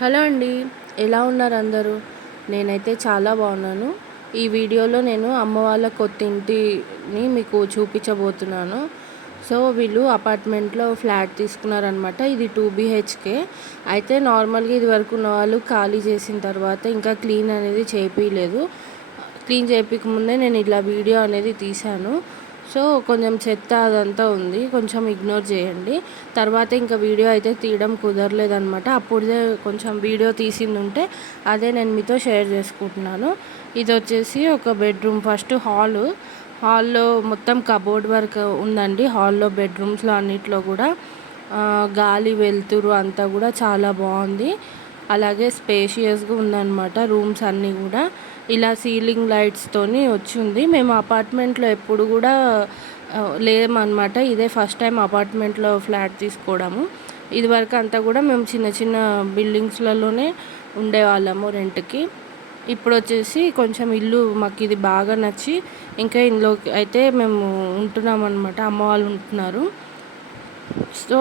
Hello అండి. ఎలా ఉన్నారు అందరూ? నేనైతే చాలా బాగున్నాను. ఈ వీడియోలో నేను అమ్మ వాళ్ళ కొత్తింటిని మీకు చూపించబోతున్నాను. సో, వీళ్ళు అపార్ట్మెంట్‌లో ఫ్లాట్ తీసుకున్నారనమాట. ఇది 2 బీహెచ్‌కే. అయితే నార్మల్‌గా ఇదివరకు ఉన్నవాళ్ళు ఖాళీ చేసిన తర్వాత ఇంకా క్లీన్ అనేది చేపియలేదు. క్లీన్ చేపియక ముందే నేను ఇలా వీడియో అనేది తీశాను. సో, కొంచెం చెత్త అదంతా ఉంది. కొంచెం ఇగ్నోర్ చేయండి. తర్వాత ఇంకా వీడియో అయితే తీయడం కుదరలేదనమాట. అప్పుడే కొంచెం వీడియో తీసిందుంటే అదే నేను మీతో షేర్ చేసుకుంటున్నాను. ఇదొచ్చేసి ఒక బెడ్రూమ్. ఫస్ట్ హాల్‌లో మొత్తం కబోర్డ్ వర్క్ ఉందండి. హాల్‌లో బెడ్రూమ్స్‌లో అన్నిట్లో కూడా గాలి, వెలుతురు అంతా కూడా చాలా బాగుంది. అలాగే స్పేషియస్‌గా ఉందన్నమాట రూమ్స్ అన్నీ కూడా. ఇలా సీలింగ్ లైట్స్తోని వచ్చింది. మేము అపార్ట్మెంట్లో ఎప్పుడు కూడా లేమన్నమాట. ఇదే ఫస్ట్ టైం అపార్ట్మెంట్లో ఫ్లాట్ తీసుకోవడము. ఇదివరకు అంతా కూడా మేము చిన్న చిన్న బిల్డింగ్స్లలోనే ఉండేవాళ్ళము రెంట్కి. ఇప్పుడు వచ్చేసి కొంచెం ఇల్లు మాకు ఇది బాగా నచ్చి ఇంకా ఇందులోకి అయితే మేము ఉంటున్నాం అనమాట. అమ్మ వాళ్ళు ఉంటున్నారు. సో,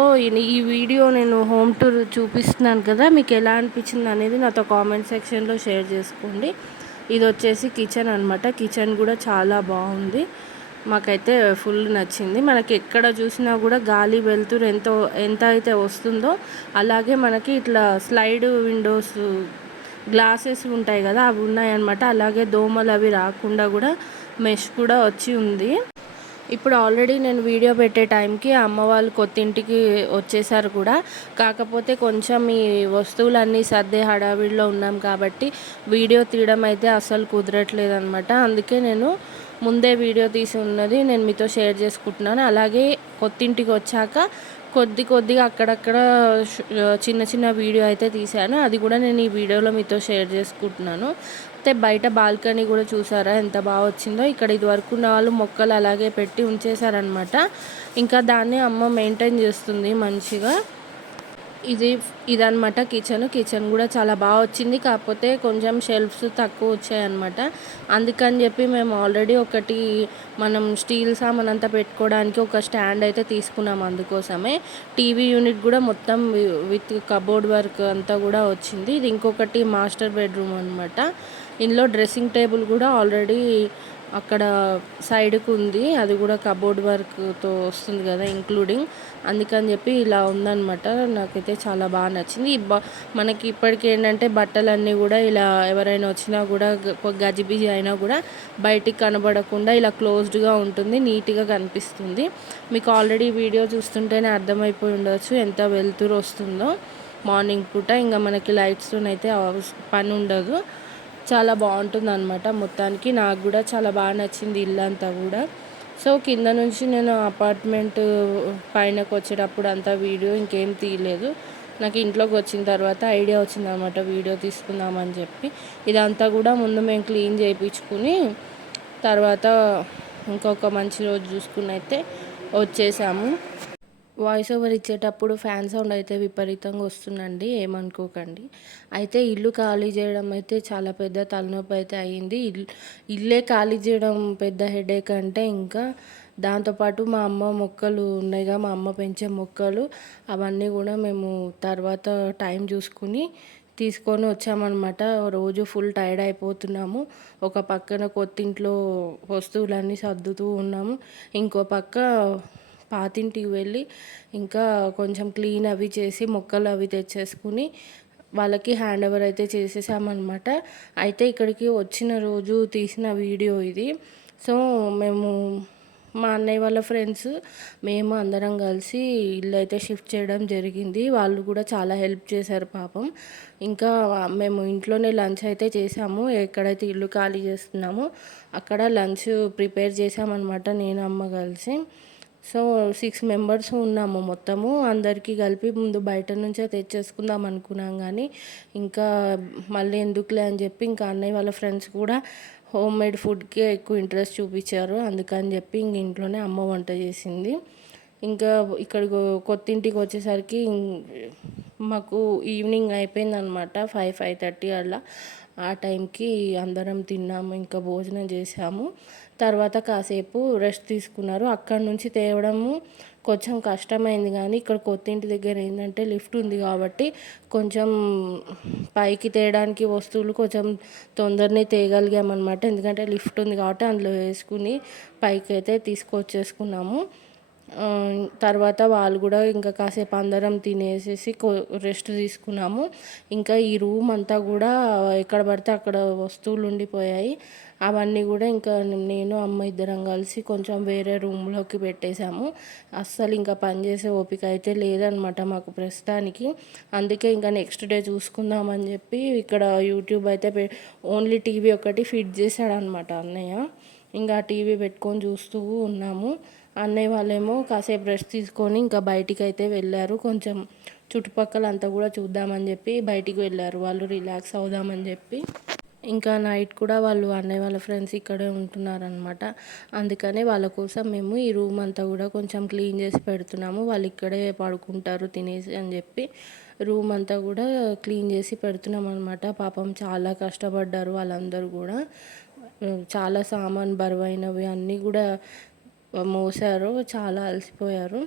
ఈ వీడియో నేను హోమ్ టూర్ చూపిస్తున్నాను కదా, మీకు ఎలా అనిపించింది అనేది నాతో కామెంట్ సెక్షన్లో షేర్ చేసుకోండి. ఇది వచ్చేసి కిచెన్ అనమాట. కిచెన్ కూడా చాలా బాగుంది. మాకైతే ఫుల్ నచ్చింది. మనకి ఎక్కడ చూసినా కూడా గాలి, వెలుతురు ఎంత అయితే వస్తుందో అలాగే మనకి ఇట్లా స్లైడ్ విండోస్ గ్లాసెస్ ఉంటాయి కదా, అవి ఉన్నాయన్నమాట. అలాగే దోమలు అవి రాకుండా కూడా మెష్ కూడా వచ్చి ఉంది. ఇప్పుడు ఆల్రెడీ నేను వీడియో పెట్టే టైంకి అమ్మ వాళ్ళు కొత్తింటికి వచ్చేసారు కూడా. కాకపోతే కొంచెం ఈ వస్తువులన్నీ సర్దే హడావిడిలో ఉన్నాం కాబట్టి వీడియో తీయడం అయితే అస్సలు కుదరట్లేదనమాట. అందుకే నేను ముందే వీడియో తీసి ఉన్నది నేను మీతో షేర్ చేసుకుంటున్నాను. అలాగే కొత్తింటికి వచ్చాక కొద్దిగా అక్కడక్కడ చిన్న చిన్న వీడియో అయితే తీశాను. అది కూడా నేను ఈ వీడియోలో మీతో షేర్ చేసుకుంటున్నాను. అయితే బయట బాల్కనీ కూడా చూసారా ఎంత బాగా వచ్చిందో. ఇక్కడ ఇదివరకు ఉన్న వాళ్ళు మొక్కలు అలాగే పెట్టి ఉంచేశారనమాట. ఇంకా దాన్ని అమ్మ మెయింటైన్ చేస్తుంది మంచిగా. ఇదనమాట కిచెన్ కూడా చాలా బాగా వచ్చింది. కాకపోతే కొంచెం షెల్ఫ్స్ తక్కువ వచ్చాయన్నమాట. అందుకని చెప్పి మేము ఆల్రెడీ ఒకటి మనం స్టీల్ సామాన్ అంతా పెట్టుకోవడానికి ఒక స్టాండ్ అయితే తీసుకున్నాం. అందుకోసమే టీవీ యూనిట్ కూడా మొత్తం విత్ కబోర్డ్ వర్క్ అంతా కూడా వచ్చింది. ఇది ఇంకొకటి మాస్టర్ బెడ్రూమ్ అనమాట. ఇందులో డ్రెస్సింగ్ టేబుల్ కూడా ఆల్రెడీ అక్కడ సైడ్కు ఉంది. అది కూడా కబోర్డ్ వర్క్తో వస్తుంది కదా ఇంక్లూడింగ్. అందుకని చెప్పి ఇలా ఉందన్నమాట. నాకైతే చాలా బాగా నచ్చింది. మనకి ఇప్పటికి ఏంటంటే బట్టలన్నీ కూడా ఇలా ఎవరైనా వచ్చినా కూడా గజిబిజి అయినా కూడా బయటికి కనబడకుండా ఇలా క్లోజ్డ్గా ఉంటుంది, నీట్గా కనిపిస్తుంది. మీకు ఆల్రెడీ వీడియో చూస్తుంటేనే అర్థమైపోయి ఉండవచ్చు ఎంత వెలుతురు వస్తుందో మార్నింగ్ పూట. ఇంకా మనకి లైట్స్తోనైతే పని ఉండదు. చాలా బాగుంటుంది అనమాట. మొత్తానికి నాకు కూడా చాలా బాగా నచ్చింది ఇల్లంతా కూడా. సో, కింద నుంచి నేను అపార్ట్మెంట్ పైనకు వచ్చేటప్పుడు అంతా వీడియో ఇంకేం తీయలేదు. నాకు ఇంట్లోకి వచ్చిన తర్వాత ఐడియా వచ్చిందనమాట వీడియో తీసుకుందామని చెప్పి. ఇదంతా కూడా ముందు మేము క్లీన్ చేయించుకుని తర్వాత ఇంకొక మంచి రోజు చూసుకుని అయితే వచ్చేసాము. వాయిస్ ఓవర్ ఇచ్చేటప్పుడు ఫ్యాన్ సౌండ్ అయితే విపరీతంగా వస్తుందండి, ఏమనుకోకండి. అయితే ఇల్లు ఖాళీ చేయడం అయితే చాలా పెద్ద తలనొప్పి అయితే అయ్యింది. ఇల్లే ఖాళీ చేయడం పెద్ద హెడేక్ అంటే ఇంకా దాంతోపాటు మా అమ్మ మొక్కలు ఉన్నాయిగా, మా అమ్మ పెంచే మొక్కలు అవన్నీ కూడా మేము తర్వాత టైం చూసుకుని తీసుకొని వచ్చామన్నమాట. రోజు ఫుల్ టైర్డ్ అయిపోతున్నాము. ఒక పక్కన కొత్తింట్లో వస్తువులన్నీ సర్దుతూ ఉన్నాము, ఇంకో పక్క పాతింటికి వెళ్ళి ఇంకా కొంచెం క్లీన్ అవి చేసి మొక్కలు అవి తెచ్చేసుకుని వాళ్ళకి హ్యాండ్ ఓవర్ అయితే చేసేసామన్నమాట. అయితే ఇక్కడికి వచ్చిన రోజు తీసిన వీడియో ఇది. సో, మేము మా అన్నయ్య వాళ్ళ ఫ్రెండ్స్ మేము అందరం కలిసి ఇల్లు అయితే షిఫ్ట్ చేయడం జరిగింది. వాళ్ళు కూడా చాలా హెల్ప్ చేశారు పాపం. ఇంకా మేము ఇంట్లోనే లంచ్ అయితే చేసాము. ఎక్కడైతే ఇల్లు ఖాళీ చేస్తున్నామో అక్కడ లంచ్ ప్రిపేర్ చేసామన్నమాట నేను అమ్మ కలిసి. సో, 6 మెంబర్స్ ఉన్నాము మొత్తము. అందరికీ కలిపి ముందు బయట నుంచే తెచ్చేసుకుందాం అనుకున్నాం కానీ ఇంకా మళ్ళీ ఎందుకులే అని చెప్పి ఇంకా అన్నయ్య వాళ్ళ ఫ్రెండ్స్ కూడా హోమ్ మేడ్ ఫుడ్కే ఎక్కువ ఇంట్రెస్ట్ చూపించారు. అందుకని చెప్పి ఇంక ఇంట్లోనే అమ్మ వంట చేసింది. ఇంకా ఇక్కడ కొత్తింటికి వచ్చేసరికి మాకు ఈవినింగ్ అయిపోయిందనమాట. 5:30 అలా. ఆ టైంకి అందరం తిన్నాము, ఇంకా భోజనం చేసాము. తర్వాత కాసేపు రెస్ట్ తీసుకున్నారు. అక్కడి నుంచి తేవడము కొంచెం కష్టమైంది. కానీ ఇక్కడ కొత్త ఇంటి దగ్గర ఏంటంటే లిఫ్ట్ ఉంది కాబట్టి కొంచెం పైకి తేయడానికి వస్తువులు కొంచెం తొందరనే తేయగలిగామన్నమాట. ఎందుకంటే లిఫ్ట్ ఉంది కాబట్టి అందులో వేసుకుని పైకి అయితే తీసుకొచ్చేసుకున్నాము. తర్వాత వాళ్ళు కూడా ఇంకా కాసేపు అందరం తినేసేసి రెస్ట్ తీసుకున్నాము. ఇంకా ఈ రూమ్ అంతా కూడా ఎక్కడ పడితే అక్కడ వస్తువులు ఉండిపోయాయి. అవన్నీ కూడా ఇంకా నేను అమ్మ ఇద్దరం కలిసి కొంచెం వేరే రూమ్లోకి పెట్టేశాము. అస్సలు ఇంకా పనిచేసే ఓపిక అయితే లేదనమాట మాకు ప్రస్తుతానికి. అందుకే ఇంకా నెక్స్ట్ డే చూసుకుందామని చెప్పి ఇక్కడ యూట్యూబ్ అయితే ఓన్లీ టీవీ ఒకటి ఫిట్ చేశాడనమాట అన్నయ్య. ఇంకా టీవీ పెట్టుకొని చూస్తూ ఉన్నాము. అన్నయ్య వాళ్ళేమో కాసేపు రెస్ట్ తీసుకొని ఇంకా బయటికి అయితే వెళ్ళారు. కొంచెం చుట్టుపక్కల అంతా కూడా చూద్దామని చెప్పి బయటికి వెళ్ళారు వాళ్ళు, రిలాక్స్ అవుదామని చెప్పి. ఇంకా నైట్ కూడా వాళ్ళు అన్నయ్య వాళ్ళ ఫ్రెండ్స్ ఇక్కడే ఉంటున్నారనమాట. అందుకనే వాళ్ళ కోసం మేము ఈ రూమ్ అంతా కూడా కొంచెం క్లీన్ చేసి పెడుతున్నాము. వాళ్ళు ఇక్కడే పడుకుంటారు తినేసి అని చెప్పి రూమ్ అంతా కూడా క్లీన్ చేసి పెడుతున్నాం అనమాట. పాపం చాలా కష్టపడ్డారు వాళ్ళందరూ కూడా. చాలా సామాన్ బరువైనవి అన్నీ కూడా మోసారు, చాలా అలసిపోయారు.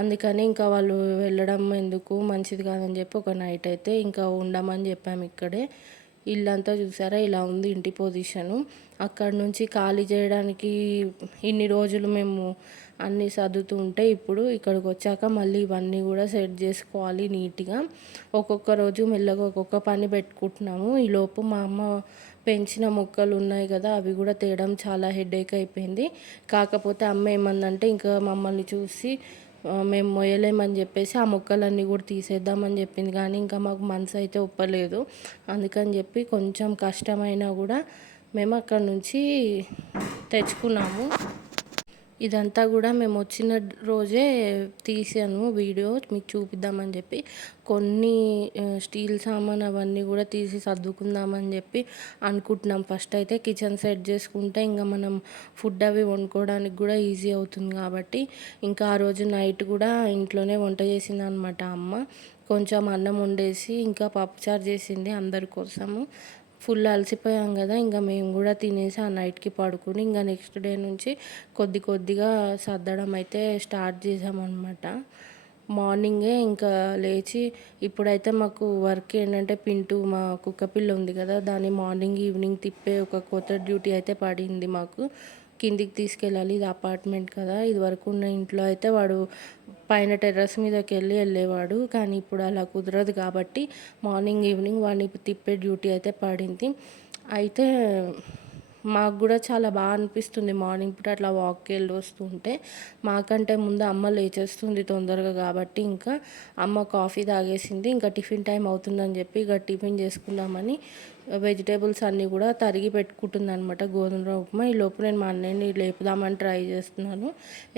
అందుకని ఇంకా వాళ్ళు వెళ్ళడం ఎందుకు మంచిది కాదని చెప్పి ఒక నైట్ అయితే ఇంకా ఉండమని చెప్పాము ఇక్కడే. ఇల్లంతా చూసారా ఇలా ఉంది ఇంటి పొజిషను. అక్కడ నుంచి ఖాళీ చేయడానికి ఇన్ని రోజులు మేము అన్నీ సర్దుతూ ఉంటే ఇప్పుడు ఇక్కడికి వచ్చాక మళ్ళీ ఇవన్నీ కూడా సెట్ చేసుకోవాలి నీట్గా. ఒక్కొక్క రోజు మెల్లగా ఒక్కొక్క పని పెట్టుకుంటున్నాము. ఈలోపు మా అమ్మ పెంచిన మొక్కలు ఉన్నాయి కదా అవి కూడా తేయడం చాలా హెడేక్ అయిపోయింది. కాకపోతే అమ్మ ఏమందంటే ఇంకా మమ్మల్ని చూసి మేము మొయ్యలేమని చెప్పేసి ఆ మొక్కలన్నీ కూడా తీసేద్దామని చెప్పింది. కానీ ఇంకా మాకు మనసు అయితే ఒప్పలేదు. అందుకని చెప్పి కొంచెం కష్టమైనా కూడా మేము అక్కడ నుంచి తెచ్చుకున్నాము. ఇదంతా కూడా మేము వచ్చిన రోజే తీసాను వీడియో మీకు చూపిద్దామని చెప్పి. కొన్ని స్టీల్ సామాన్ అవన్నీ కూడా తీసి సర్దుకుందామని చెప్పి అనుకుంటున్నాం. ఫస్ట్ అయితే కిచెన్ సెట్ చేసుకుంటే ఇంకా మనం ఫుడ్ అవి వండుకోవడానికి కూడా ఈజీ అవుతుంది కాబట్టి. ఇంకా ఆ రోజు నైట్ కూడా ఇంట్లోనే వంట చేసింది అనమాట అమ్మ. కొంచెం అన్నం వండేసి ఇంకా పప్పుచారు చేసింది అందరి కోసము. ఫుల్ అలసిపోయాం కదా ఇంకా మేము కూడా తినేసి ఆ నైట్కి పడుకుని ఇంకా నెక్స్ట్ డే నుంచి కొద్దిగా సర్దడం అయితే స్టార్ట్ చేసామన్నమాట. మార్నింగే ఇంకా లేచి ఇప్పుడైతే మాకు వర్క్ ఏంటంటే పింటూ మా కుక్క పిల్ల ఉంది కదా దాన్ని మార్నింగ్ ఈవినింగ్ తిప్పే ఒక కొత్త డ్యూటీ అయితే పడింది మాకు. కిందికి తీసుకెళ్ళాలి, ఇది అపార్ట్మెంట్ కదా. ఇది వరకు ఉన్న ఇంట్లో అయితే వాడు పైన టెర్రస్ మీదకి వెళ్ళేవాడు. కానీ ఇప్పుడు అలా కుదరదు కాబట్టి మార్నింగ్ ఈవినింగ్ వాడిని తిప్పే డ్యూటీ అయితే పడింది. అయితే మాకు కూడా చాలా బాగా అనిపిస్తుంది మార్నింగ్ పూట అట్లా వాక్కి వెళ్ళి వస్తుంటే. మాకంటే ముందు అమ్మ లేచేస్తుంది తొందరగా కాబట్టి ఇంకా అమ్మ కాఫీ తాగేసింది. ఇంకా టిఫిన్ టైం అవుతుందని చెప్పి ఇక టిఫిన్ చేసుకుందామని వెజిటేబుల్స్ అన్నీ కూడా తరిగి పెట్టుకుంటుంది అనమాట, గోధుమ ఉప్మా. ఈ లోపు నేను మా అన్నయ్యని లేపుదామని ట్రై చేస్తున్నాను,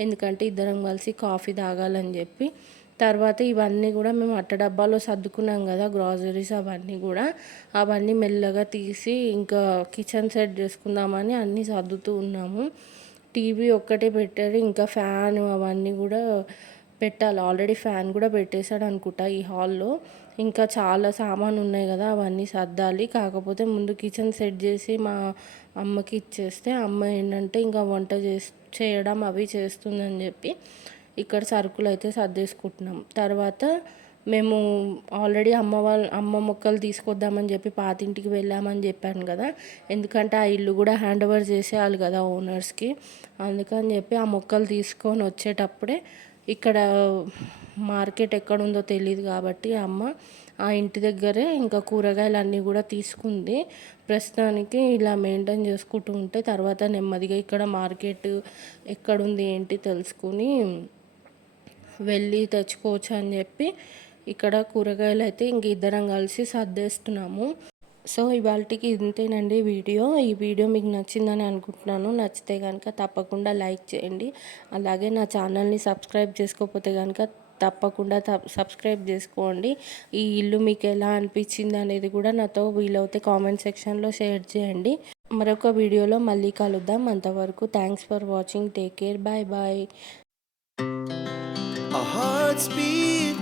ఎందుకంటే ఇద్దరం కలిసి కాఫీ తాగాలని చెప్పి. తర్వాత ఇవన్నీ కూడా మేము అట్ట డబ్బాలో సర్దుకున్నాం కదా గ్రాసరీస్ అవన్నీ మెల్లగా తీసి ఇంకా కిచెన్ సెట్ చేసుకుందామని అన్నీ సర్దుతూ ఉన్నాము. టీవీ ఒక్కటే పెట్టారు, ఇంకా ఫ్యాన్ అవన్నీ కూడా పెట్టాలి. ఆల్రెడీ ఫ్యాన్ కూడా పెట్టేశాడు అనుకుంటా ఈ హాల్లో. ఇంకా చాలా సామాను ఉన్నాయి కదా అవన్నీ సర్దాలి. కాకపోతే ముందు కిచెన్ సెట్ చేసి మా అమ్మకి ఇచ్చేస్తే అమ్మ ఏంటంటే ఇంకా వంట చేయడం అవి చేస్తుందని చెప్పి ఇక్కడ సరుకులు అయితే సర్దేసుకుంటున్నాం. తర్వాత మేము ఆల్రెడీ అమ్మ మొక్కలు తీసుకొద్దామని చెప్పి పాతింటికి వెళ్ళామని చెప్పాను కదా. ఎందుకంటే ఆ ఇల్లు కూడా హ్యాండ్ ఓవర్ చేసేయాలి కదా ఓనర్స్కి. అందుకని చెప్పి ఆ మొక్కలు తీసుకొని వచ్చేటప్పుడే ఇక్కడ మార్కెట్ ఎక్కడుందో తెలియదు కాబట్టి అమ్మ ఆ ఇంటి దగ్గరే ఇంకా కూరగాయలు అన్నీ కూడా తీసుకుంది. ప్రస్తుతానికి ఇలా మెయింటైన్ చేసుకుంటూ ఉంటే తర్వాత నెమ్మదిగా ఇక్కడ మార్కెట్ ఎక్కడుంది ఏంటి తెలుసుకుని వెళ్ళి తెచ్చుకోవచ్చు అని చెప్పి ఇక్కడ కూరగాయలు అయితే ఇంక ఇద్దరం కలిసి సర్దేస్తున్నాము. సో ఇవాళకి ఇంతేనండి వీడియో. ఈ వీడియో మీకు నచ్చిందని అనుకుంటున్నాను. నచ్చితే కనుక తప్పకుండా లైక్ చేయండి. అలాగే నా ఛానల్ని సబ్స్క్రైబ్ చేసుకోకపోతే కనుక తప్పకుండా సబ్స్క్రైబ్ చేసుకోండి. ఈ ఇల్లు మీకు ఎలా అనిపించింది అనేది కూడా నాతో వీలవుతే కామెంట్ సెక్షన్లో షేర్ చేయండి. మరొక వీడియోలో మళ్ళీ కలుద్దాం. అంతవరకు thanks for watching. Take care. Bye bye. Our hearts beat